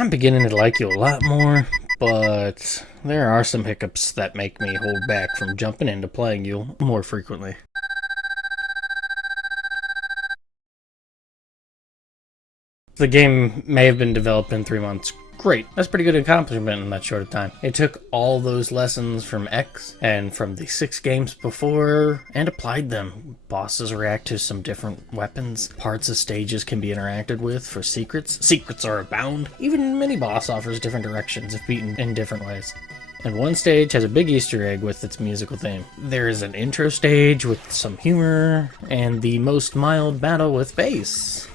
I'm beginning to like you a lot more, but there are some hiccups that make me hold back from jumping into playing you more frequently. The game may have been developed in 3 months. Great. That's pretty good accomplishment in that short of time. It took all those lessons from X and from the 6 games before and applied them. Bosses react to some different weapons. Parts of stages can be interacted with for secrets. Secrets are abound. Even mini-boss offers different directions if beaten in different ways. And one stage has a big Easter egg with its musical theme. There is an intro stage with some humor, and the most mild battle with bass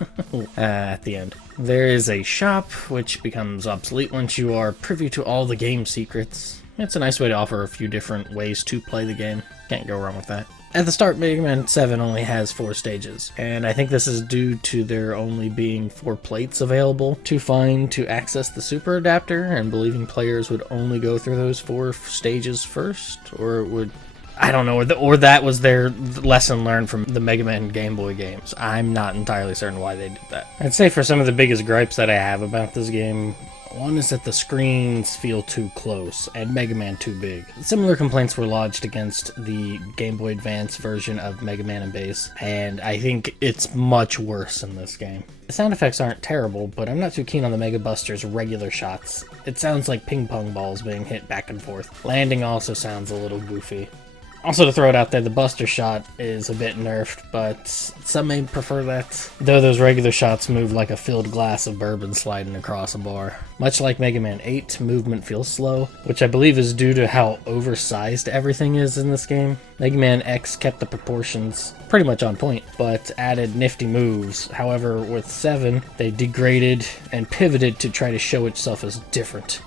at the end. There is a shop, which becomes obsolete once you are privy to all the game secrets. It's a nice way to offer a few different ways to play the game. Can't go wrong with that. At the start, Mega Man 7 only has 4 stages, and I think this is due to there only being 4 plates available to find to access the Super Adapter, and believing players would only go through those 4 stages first, or it would... I don't know, or that was their lesson learned from the Mega Man Game Boy games. I'm not entirely certain why they did that. I'd say for some of the biggest gripes that I have about this game, one is that the screens feel too close, and Mega Man too big. Similar complaints were lodged against the Game Boy Advance version of Mega Man and Bass, and I think it's much worse in this game. The sound effects aren't terrible, but I'm not too keen on the Mega Buster's regular shots. It sounds like ping pong balls being hit back and forth. Landing also sounds a little goofy. Also, to throw it out there, the Buster shot is a bit nerfed, but some may prefer that, though those regular shots move like a filled glass of bourbon sliding across a bar. Much like Mega Man 8, movement feels slow, which I believe is due to how oversized everything is in this game. Mega Man X kept the proportions pretty much on point, but added nifty moves. However, with 7, they degraded and pivoted to try to show itself as different.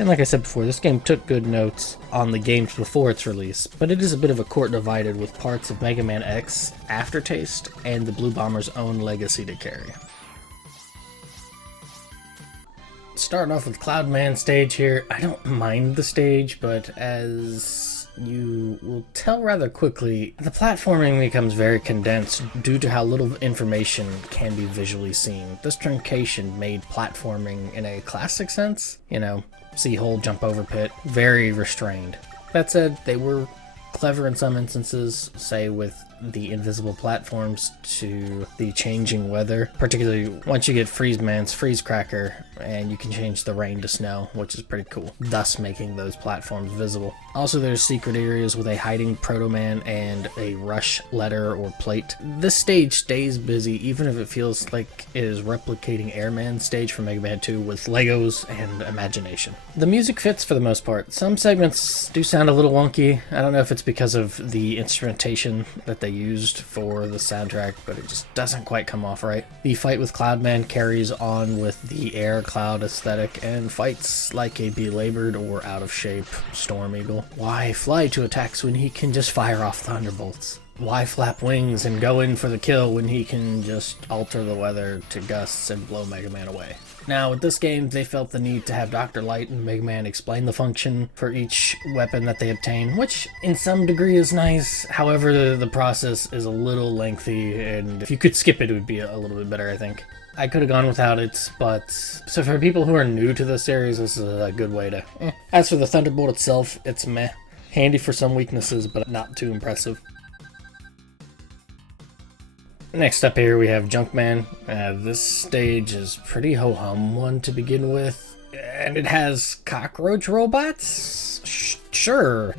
And like I said before, this game took good notes on the games before its release, but it is a bit of a court divided with parts of Mega Man X aftertaste and the Blue Bomber's own legacy to carry. Starting off with Cloudman Stage here, I don't mind the stage, but as you will tell rather quickly, the platforming becomes very condensed due to how little information can be visually seen. This truncation made platforming in a classic sense, see hole, jump over pit, very restrained. That said, they were clever in some instances, say with the invisible platforms to the changing weather, particularly once you get Freeze Man's Freeze Cracker and you can change the rain to snow, which is pretty cool, thus making those platforms visible. Also, there's secret areas with a hiding Proto Man and a rush letter or plate. This stage stays busy even if it feels like it is replicating Airman's stage from Mega Man 2 with Legos and imagination. The music fits for the most part. Some segments do sound a little wonky. I don't know if it's because of the instrumentation that they used for the soundtrack, but it just doesn't quite come off right. The fight with Cloudman carries on with the air cloud aesthetic and fights like a belabored or out of shape Storm Eagle. Why fly to attacks when he can just fire off thunderbolts? Why flap wings and go in for the kill when he can just alter the weather to gusts and blow Mega Man away? Now, with this game, they felt the need to have Dr. Light and Mega Man explain the function for each weapon that they obtain, which in some degree is nice. However, the process is a little lengthy, and if you could skip it, it would be a little bit better, I think. I could have gone without it, but... So for people who are new to the series, this is a good way to... As for the Thunderbolt itself, it's meh. Handy for some weaknesses, but not too impressive. Next up here we have Junkman. This stage is pretty ho-hum one to begin with, and it has cockroach robots? Sure.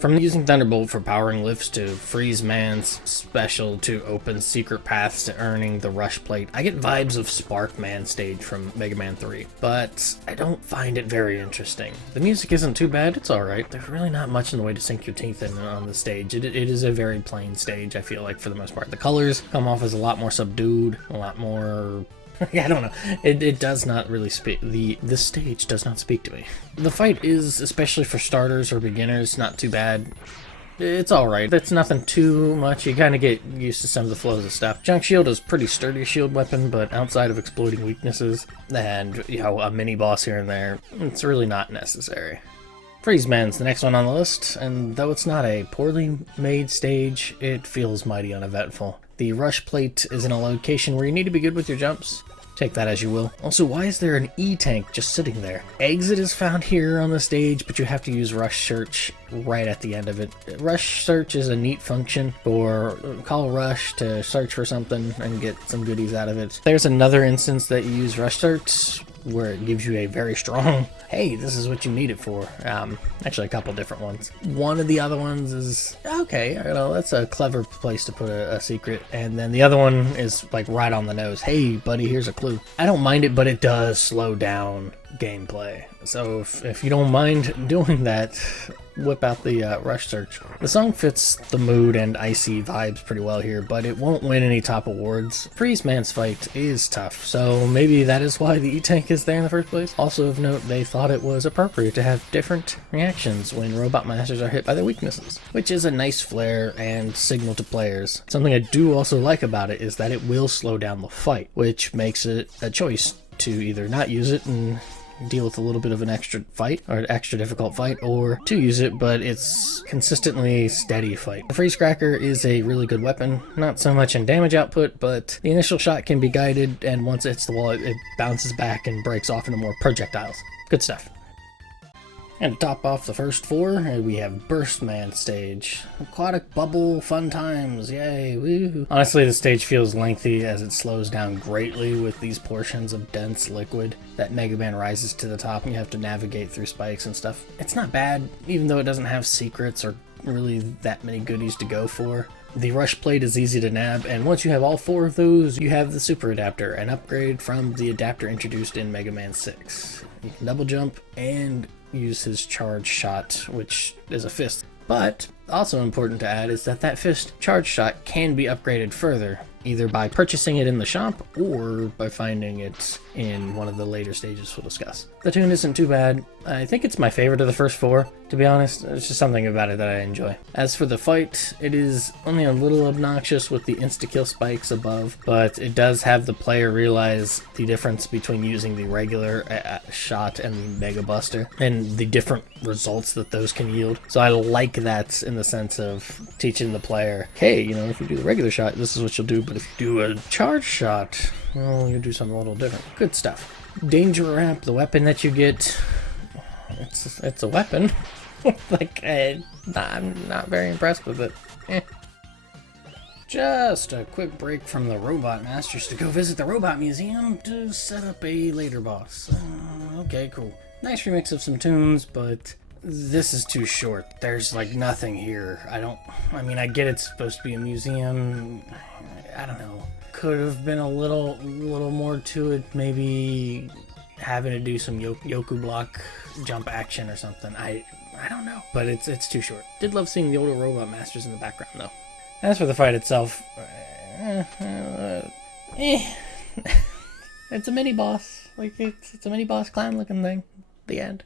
From using Thunderbolt for powering lifts to Freeze Man's special to open secret paths to earning the Rush Plate, I get vibes of Spark Man stage from Mega Man 3, but I don't find it very interesting. The music isn't too bad, it's alright. There's really not much in the way to sink your teeth in on the stage. It is a very plain stage, I feel like, for the most part. The colors come off as a lot more subdued, a lot more... I don't know. It does not really speak. This stage does not speak to me. The fight is, especially for starters or beginners, not too bad. It's alright. It's nothing too much. You kind of get used to some of the flows of stuff. Junk Shield is a pretty sturdy shield weapon, but outside of exploiting weaknesses and, a mini-boss here and there, it's really not necessary. Freeze Man's the next one on the list, and though it's not a poorly made stage, it feels mighty uneventful. The Rush Plate is in a location where you need to be good with your jumps. Take that as you will. Also, why is there an E-tank just sitting there? Exit is found here on the stage, but you have to use Rush Search right at the end of it. Rush Search is a neat function for call Rush to search for something and get some goodies out of it. There's another instance that you use Rush Search where it gives you a very strong, hey, this is what you need it for. Actually, a couple different ones. One of the other ones is, okay, you know, that's a clever place to put a secret. And then the other one is like right on the nose. Hey, buddy, here's a clue. I don't mind it, but it does slow down gameplay. So if you don't mind doing that, whip out the Rush Search. The song fits the mood and icy vibes pretty well here, but it won't win any top awards. Freeze Man's fight is tough, so maybe that is why the E-Tank is there in the first place. Also of note, they thought it was appropriate to have different reactions when Robot Masters are hit by their weaknesses, which is a nice flair and signal to players. Something I do also like about it is that it will slow down the fight, which makes it a choice to either not use it and deal with a little bit of an extra fight or an extra difficult fight, or to use it but it's consistently steady fight. The Freeze Cracker is a really good weapon, not so much in damage output, but the initial shot can be guided, and once it hits the wall it bounces back and breaks off into more projectiles. Good stuff. And to top off the first four, we have Cloudman Stage. Aquatic bubble, fun times, yay, woo! Honestly, the stage feels lengthy as it slows down greatly with these portions of dense liquid that Mega Man rises to the top and you have to navigate through spikes and stuff. It's not bad, even though it doesn't have secrets or really that many goodies to go for. The rush plate is easy to nab, and once you have all four of those, you have the Super Adapter, an upgrade from the adapter introduced in Mega Man 6. You can double jump and use his charge shot, which is a fist. But also important to add is that that fist charge shot can be upgraded further, either by purchasing it in the shop or by finding it in one of the later stages we'll discuss. The tune isn't too bad. I think it's my favorite of the first four, to be honest. There's just something about it that I enjoy. As for the fight, it is only a little obnoxious with the insta-kill spikes above, but it does have the player realize the difference between using the regular shot and the Mega Buster, and the different results that those can yield. So I like that in the sense of teaching the player, hey, you know, if you do the regular shot, this is what you'll do, but if you do a charge shot, well, you'll do something a little different. Good stuff. Danger Ramp, the weapon that you get, it's a weapon. Like, I'm not very impressed with it. Just a quick break from the Robot Masters to go visit the Robot Museum to set up a later boss. Okay, cool. Nice remix of some tunes, but this is too short. There's like nothing here. I mean, I get it's supposed to be a museum. I don't know. Could have been a little more to it. Maybe having to do some Yoku block jump action or something. I don't know. But it's too short. Did love seeing the older Robot Masters in the background though. As for the fight itself, it's a mini boss. Like it's a mini boss clown looking thing. The end.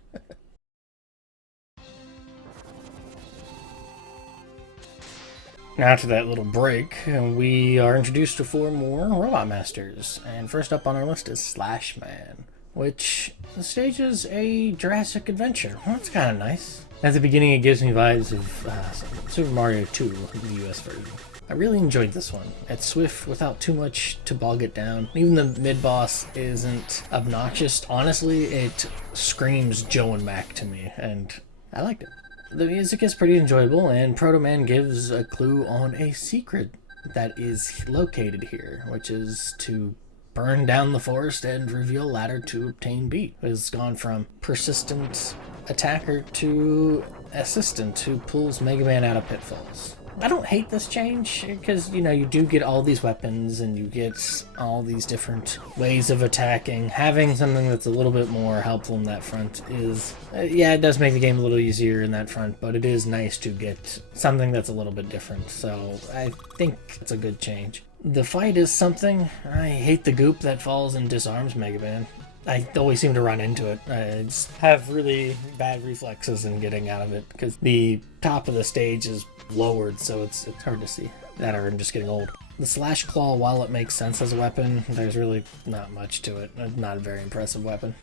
After that little break, we are introduced to 4 more Robot Masters, and first up on our list is Slash Man, which stages a Jurassic adventure. Well, that's kind of nice. At the beginning, it gives me vibes of Super Mario 2, the US version. I really enjoyed this one. It's swift without too much to bog it down. Even the mid-boss isn't obnoxious. Honestly, it screams Joe and Mac to me, and I liked it. The music is pretty enjoyable, and Proto Man gives a clue on a secret that is located here, which is to burn down the forest and reveal ladder to obtain beat. It's gone from persistent attacker to assistant who pulls Mega Man out of pitfalls. I don't hate this change, because, you know, you do get all these weapons and you get all these different ways of attacking. Having something that's a little bit more helpful in that front is, yeah, it does make the game a little easier in that front, but it is nice to get something that's a little bit different, so I think it's a good change. The fight is something. I hate the goop that falls and disarms Mega Man. I always seem to run into it. I just have really bad reflexes in getting out of it, because the top of the stage is lowered, so it's hard to see. That or I'm just getting old. The Slash Claw, while it makes sense as a weapon, there's really not much to it. Not a very impressive weapon.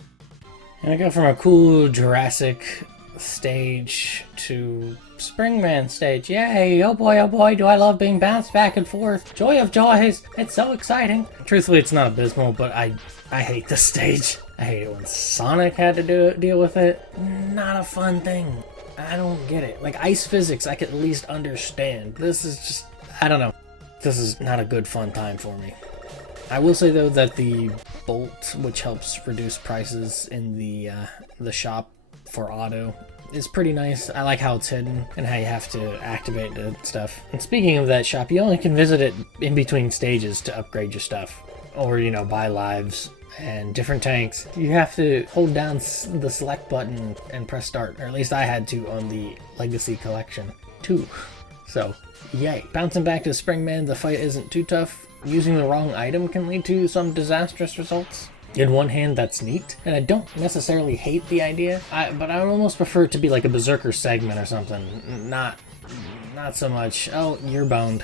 And I go from a cool Jurassic stage to Springman Stage. Yay! Oh boy, do I love being bounced back and forth. Joy of joys! It's so exciting. Truthfully, it's not abysmal, but I hate this stage. I hate it when Sonic had to deal with it. Not a fun thing. I don't get it. Like, ice physics, I could at least understand. This is just, I don't know. This is not a good fun time for me. I will say though that the bolt, which helps reduce prices in the shop for auto, is pretty nice. I like how it's hidden and how you have to activate the stuff. And speaking of that shop, you only can visit it in between stages to upgrade your stuff, or you know, buy lives and different tanks. You have to hold down the select button and press start, or at least I had to on the Legacy Collection too. So yay. Bouncing back to Springman, the fight isn't too tough. Using the wrong item can lead to some disastrous results. In one hand, that's neat, and I don't necessarily hate the idea, but I would almost prefer it to be like a Berserker segment or something. Not so much, oh, you're boned,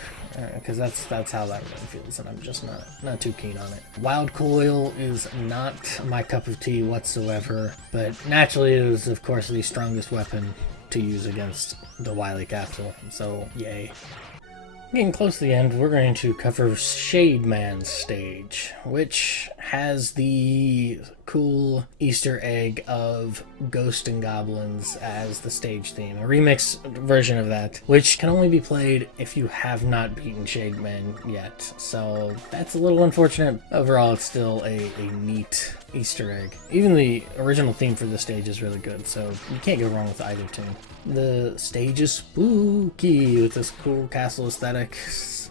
because that's how that really feels, and I'm just not too keen on it. Wild Coil is not my cup of tea whatsoever, but naturally it is, of course, the strongest weapon to use against the Wilys Castle, so yay. Getting close to the end, we're going to cover Cloudman Stage, which has the cool Easter egg of Ghost and Goblins as the stage theme. A remix version of that, which can only be played if you have not beaten Cloudman yet. So that's a little unfortunate. Overall, it's still a neat Easter egg. Even the original theme for the stage is really good, so you can't go wrong with either tune. The stage is spooky with this cool castle aesthetic,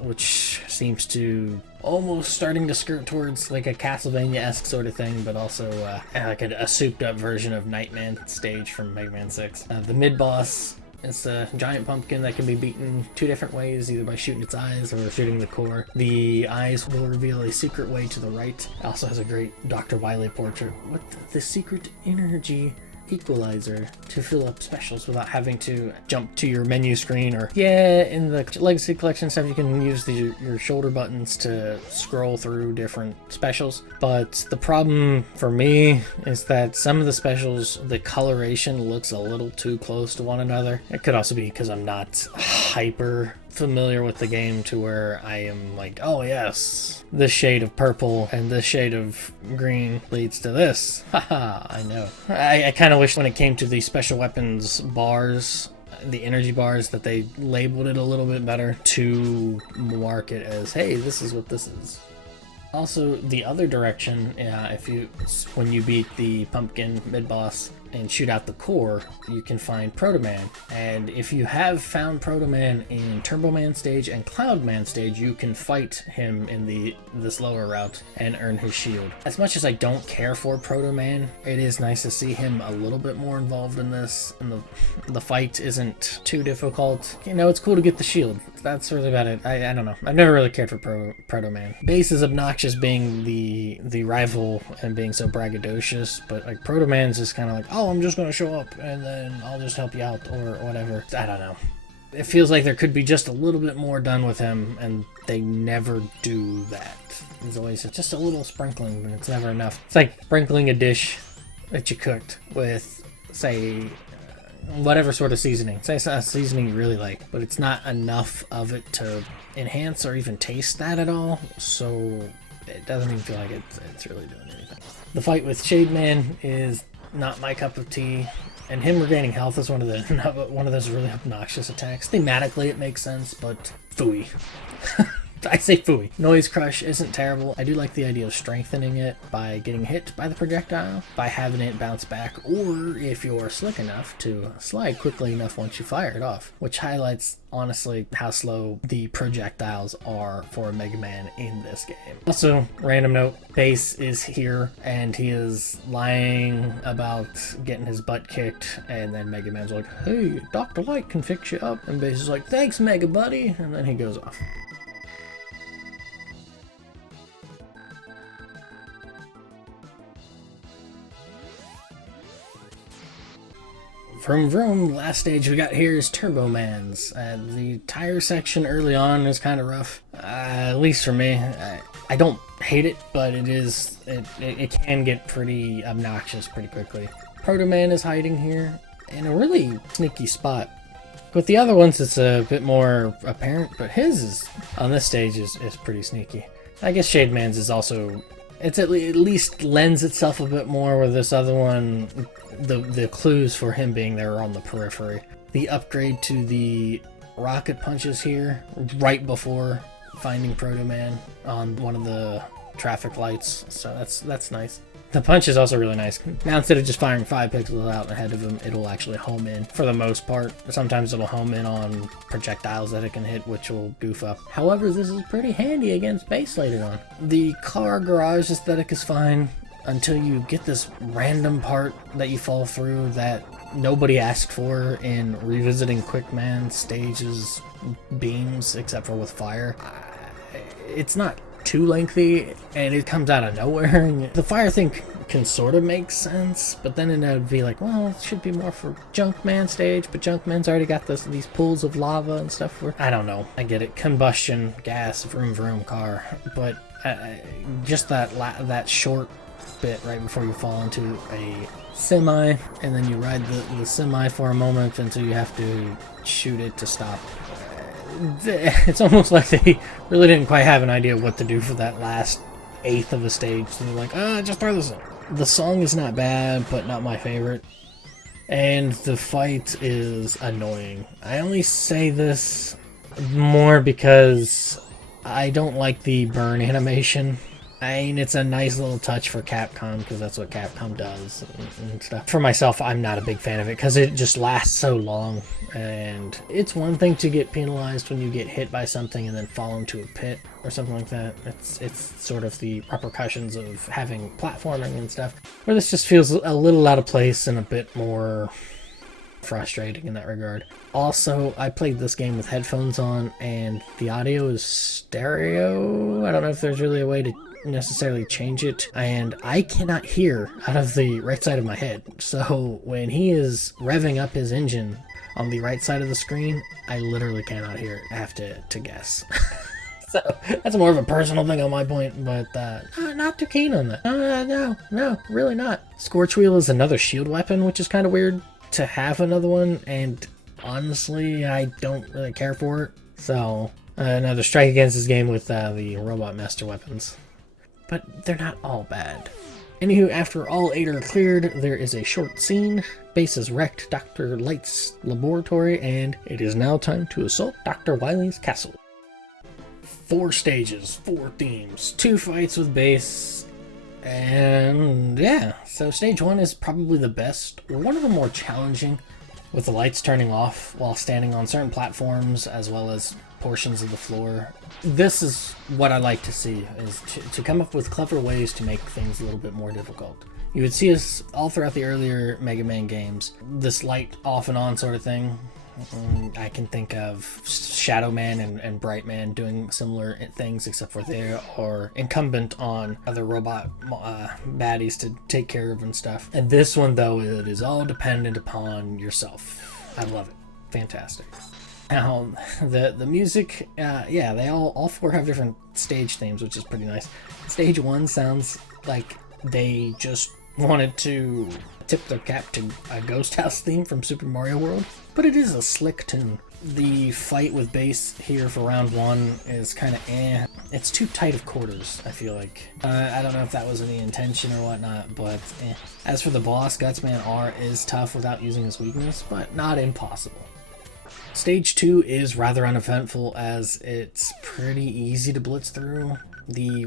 which seems to almost starting to skirt towards like a Castlevania-esque sort of thing, but also like a souped-up version of Nightman Stage from Mega Man 6. The mid-boss is a giant pumpkin that can be beaten two different ways, either by shooting its eyes or shooting the core. The eyes will reveal a secret way to the right. It also has a great Dr. Wily portrait. What the secret energy equalizer to fill up specials without having to jump to your menu screen, or in the Legacy Collection stuff you can use your shoulder buttons to scroll through different specials, but the problem for me is that some of the specials, the coloration looks a little too close to one another. It could also be because I'm not hyper familiar with the game to where I am like, oh yes, this shade of purple and this shade of green leads to this. Haha, I know. I kind of wish when it came to the special weapons bars, the energy bars, that they labeled it a little bit better to mark it as, hey, this is what this is. Also, the other direction, when you beat the pumpkin mid-boss and shoot out the core, you can find Proto Man. And if you have found Proto Man in Turbo Man Stage and Cloudman Stage, you can fight him in this lower route and earn his shield. As much as I don't care for Proto Man, it is nice to see him a little bit more involved in this, and the fight isn't too difficult. You know, it's cool to get the shield. That's really about it. I don't know. I've never really cared for Proto Man. Base is obnoxious being the rival and being so braggadocious, but like Proto Man's just kind of like, oh, I'm just going to show up and then I'll just help you out or whatever. I don't know. It feels like there could be just a little bit more done with him, and they never do that. There's always just a little sprinkling, but it's never enough. It's like sprinkling a dish that you cooked with, say, whatever sort of seasoning. Say it's a seasoning you really like, but it's not enough of it to enhance or even taste that at all, so it doesn't even feel like it's really doing anything. The fight with Cloudman is not my cup of tea, and him regaining health is one of those really obnoxious attacks. Thematically it makes sense, but phooey. I say phooey. Noise Crush isn't terrible. I do like the idea of strengthening it by getting hit by the projectile, by having it bounce back, or if you're slick enough to slide quickly enough once you fire it off, which highlights honestly how slow the projectiles are for a Mega Man in this game. Also, random note, Bass is here and he is lying about getting his butt kicked, and then Mega Man's like, hey, Dr. Light can fix you up, and Bass is like, thanks Mega Buddy, and then he goes off. Vroom vroom, last stage we got here is Turbo Man's. The tire section early on is kind of rough, at least for me. I don't hate it, but it can get pretty obnoxious pretty quickly. Proto Man is hiding here, in a really sneaky spot. With the other ones, it's a bit more apparent, but his is, on this stage is pretty sneaky. I guess Shade Man's is also, it's at least lends itself a bit more, where this other one, the clues for him being there are on the periphery. The upgrade to the rocket punches here, right before finding Proto Man on one of the traffic lights, so that's nice. The punch is also really nice. Now instead of just firing 5 pixels out ahead of him, it'll actually home in for the most part. Sometimes it'll home in on projectiles that it can hit, which will goof up. However, this is pretty handy against base later on. The car garage aesthetic is fine until you get this random part that you fall through that nobody asked for in revisiting Quickman Stage's beams, except for with fire. It's not too lengthy, and it comes out of nowhere. The fire thing can sort of make sense, but then it would be like, well, it should be more for Junkman Stage, but Junkman's already got these pools of lava and stuff where, I don't know, I get it, combustion, gas, vroom vroom car, but just that short bit right before you fall into a semi, and then you ride the semi for a moment until you have to shoot it to stop. It's almost like they really didn't quite have an idea what to do for that last eighth of a stage. So they're like, just throw this in. The song is not bad, but not my favorite. And the fight is annoying. I only say this more because I don't like the burn animation. I mean, it's a nice little touch for Capcom, because that's what Capcom does and stuff. For myself, I'm not a big fan of it, because it just lasts so long. And it's one thing to get penalized when you get hit by something and then fall into a pit or something like that. It's sort of the repercussions of having platforming and stuff. Where this just feels a little out of place and a bit more frustrating in that regard. Also, I played this game with headphones on, and the audio is stereo. I don't know if there's really a way to necessarily change it, and I cannot hear out of the right side of my head. So when he is revving up his engine on the right side of the screen, I literally cannot hear it. I have to guess. So that's more of a personal thing on my point, but not too keen on that. No, really not. Scorch Wheel is another shield weapon, which is kind of weird to have another one, and honestly, I don't really care for it. So another strike against this game with the Robot Master weapons. But they're not all bad. Anywho, after all 8 are cleared, there is a short scene. Base has wrecked Dr. Light's laboratory, and it is now time to assault Dr. Wilys Castle. 4 stages, 4 themes, 2 fights with Base, and yeah, so stage 1 is probably the best, or one of the more challenging, with the lights turning off while standing on certain platforms, as well as portions of the floor. This is what I like to see, is to come up with clever ways to make things a little bit more difficult. You would see us all throughout the earlier Mega Man games, this light off and on sort of thing. I can think of Shadow Man and Bright Man doing similar things, except for they are incumbent on other robot baddies to take care of and stuff. And this one, though, it is all dependent upon yourself. I love it. Fantastic. Now, the music, yeah, they all 4 have different stage themes, which is pretty nice. Stage 1 sounds like they just wanted to tip their cap to a Ghost House theme from Super Mario World, but it is a slick tune. The fight with Base here for round 1 is kind of It's too tight of quarters, I feel like. I don't know if that was any intention or whatnot, but As for the boss, Gutsman R is tough without using his weakness, but not impossible. Stage 2 is rather uneventful, as it's pretty easy to blitz through. The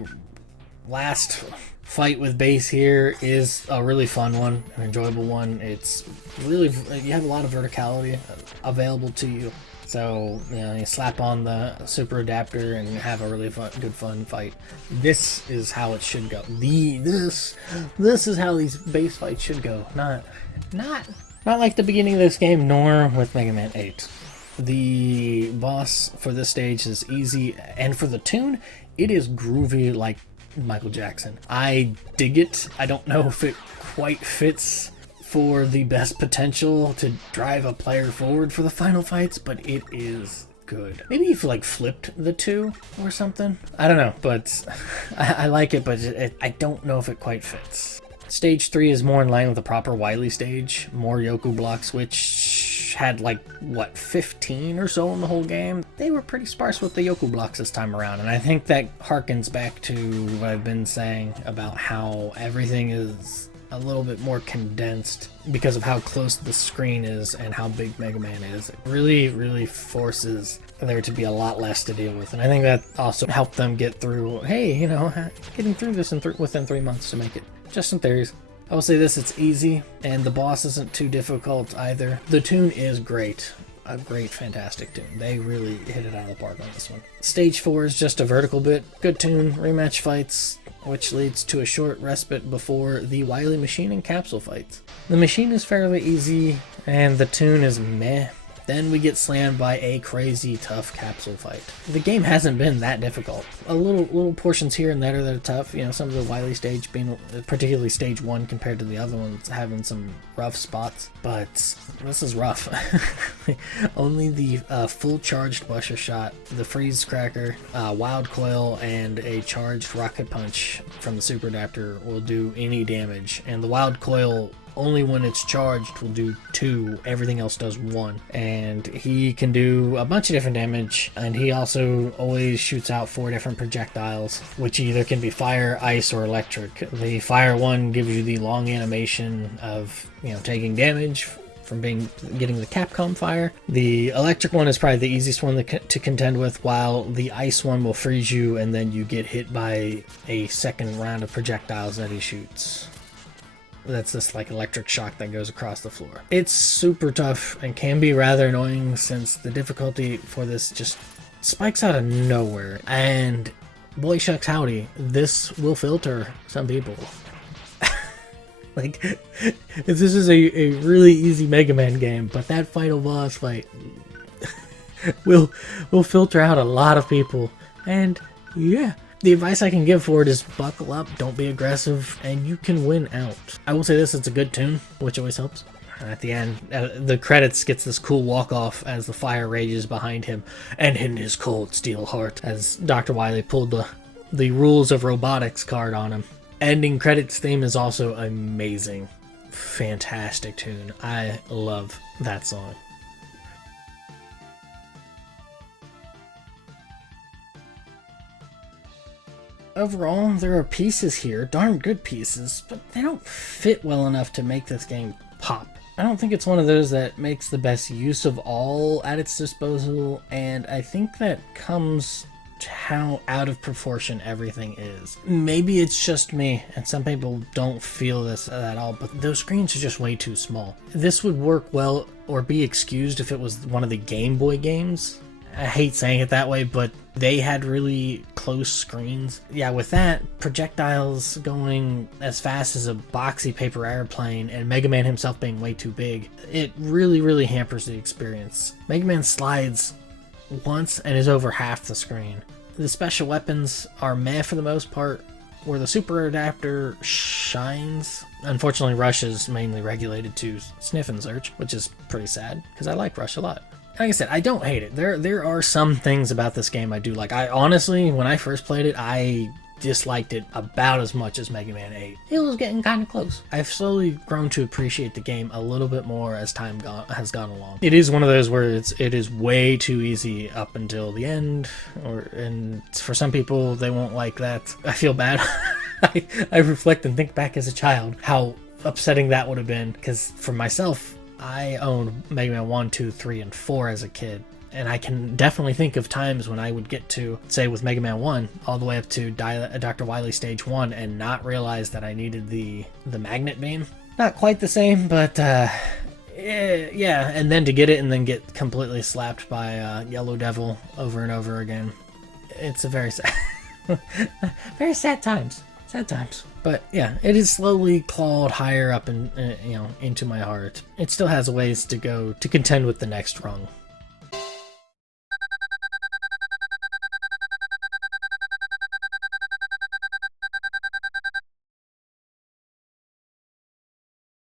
last fight with Base here is a really fun one, an enjoyable one. It's really, you have a lot of verticality available to you. So, you slap on the super adapter and have a really good fun fight. This is how it should go. This is how these Base fights should go. Not like the beginning of this game, nor with Mega Man 8. The boss for this stage is easy, and for the tune, it is groovy like Michael Jackson. I dig it. I don't know if it quite fits for the best potential to drive a player forward for the final fights, but it is good. Maybe if you flipped the 2 or something. I don't know, but I like it, but I don't know if it quite fits. Stage 3 is more in line with the proper Wiley stage, more Yoku blocks, which had like, what, 15 or so in the whole game? They were pretty sparse with the Yoku blocks this time around, and I think that harkens back to what I've been saying about how everything is a little bit more condensed because of how close the screen is and how big Mega Man is. It really forces there to be a lot less to deal with, and I think that also helped them get through, hey, you know, getting through this within 3 months to make it. Just some theories. I will say this, it's easy, and the boss isn't too difficult either. The tune is great. A great, fantastic tune. They really hit it out of the park on this one. Stage 4 is just a vertical bit. Good tune, rematch fights, which leads to a short respite before the Wily Machine and Capsule fights. The machine is fairly easy, and the tune is meh. Then we get slammed by a crazy tough capsule fight. The game hasn't been that difficult. A little portions here and there that are tough. You know, some of the Wily stage being, particularly stage 1 compared to the other ones, having some rough spots. But this is rough. Only the full charged Busher Shot, the Freeze Cracker, Wild Coil, and a charged Rocket Punch from the Super Adapter will do any damage. And the Wild Coil, only when it's charged, will do 2, everything else does 1. And he can do a bunch of different damage, and he also always shoots out 4 different projectiles, which either can be fire, ice, or electric. The fire one gives you the long animation of, you know, taking damage from getting the Capcom fire. The electric one is probably the easiest one to contend with, while the ice one will freeze you, and then you get hit by a second round of projectiles that he shoots. That's this like electric shock that goes across the floor. It's super tough and can be rather annoying since the difficulty for this just spikes out of nowhere. And boy shucks howdy, this will filter some people. Like, this is a really easy Mega Man game, but that final boss fight will filter out a lot of people. And yeah, the advice I can give for it is buckle up, don't be aggressive, and you can win out. I will say this, it's a good tune, which always helps. At the end, the credits gets this cool walk-off as the fire rages behind him, and in his cold steel heart, as Dr. Wily pulled the Rules of Robotics card on him. Ending credits theme is also amazing. Fantastic tune. I love that song. Overall, there are pieces here, darn good pieces, but they don't fit well enough to make this game pop. I don't think it's one of those that makes the best use of all at its disposal, and I think that comes to how out of proportion everything is. Maybe it's just me, and some people don't feel this at all, but those screens are just way too small. This would work well or be excused if it was one of the Game Boy games. I hate saying it that way, but they had really close screens. Yeah, with that, projectiles going as fast as a boxy paper airplane and Mega Man himself being way too big, it really hampers the experience. Mega Man slides once and is over half the screen. The special weapons are meh for the most part, where the Super Adapter shines. Unfortunately, Rush is mainly regulated to sniff and search, which is pretty sad, because I like Rush a lot. Like I said, I don't hate it. There are some things about this game I do like. I honestly, when I first played it, I disliked it about as much as Mega Man 8. It was getting kind of close. I've slowly grown to appreciate the game a little bit more as time has gone along. It is one of those where it is way too easy up until the end, and for some people, they won't like that. I feel bad. I reflect and think back as a child how upsetting that would have been, because for myself, I owned Mega Man 1, 2, 3, and 4 as a kid, and I can definitely think of times when I would get to, say with Mega Man 1, all the way up to Dr. Wily Stage 1 and not realize that I needed the magnet beam. Not quite the same, but yeah, and then to get it and then get completely slapped by Yellow Devil over and over again. It's a very sad, very sad times. Sad times. But yeah, it is slowly clawed higher up and into my heart. It still has a ways to go to contend with the next rung.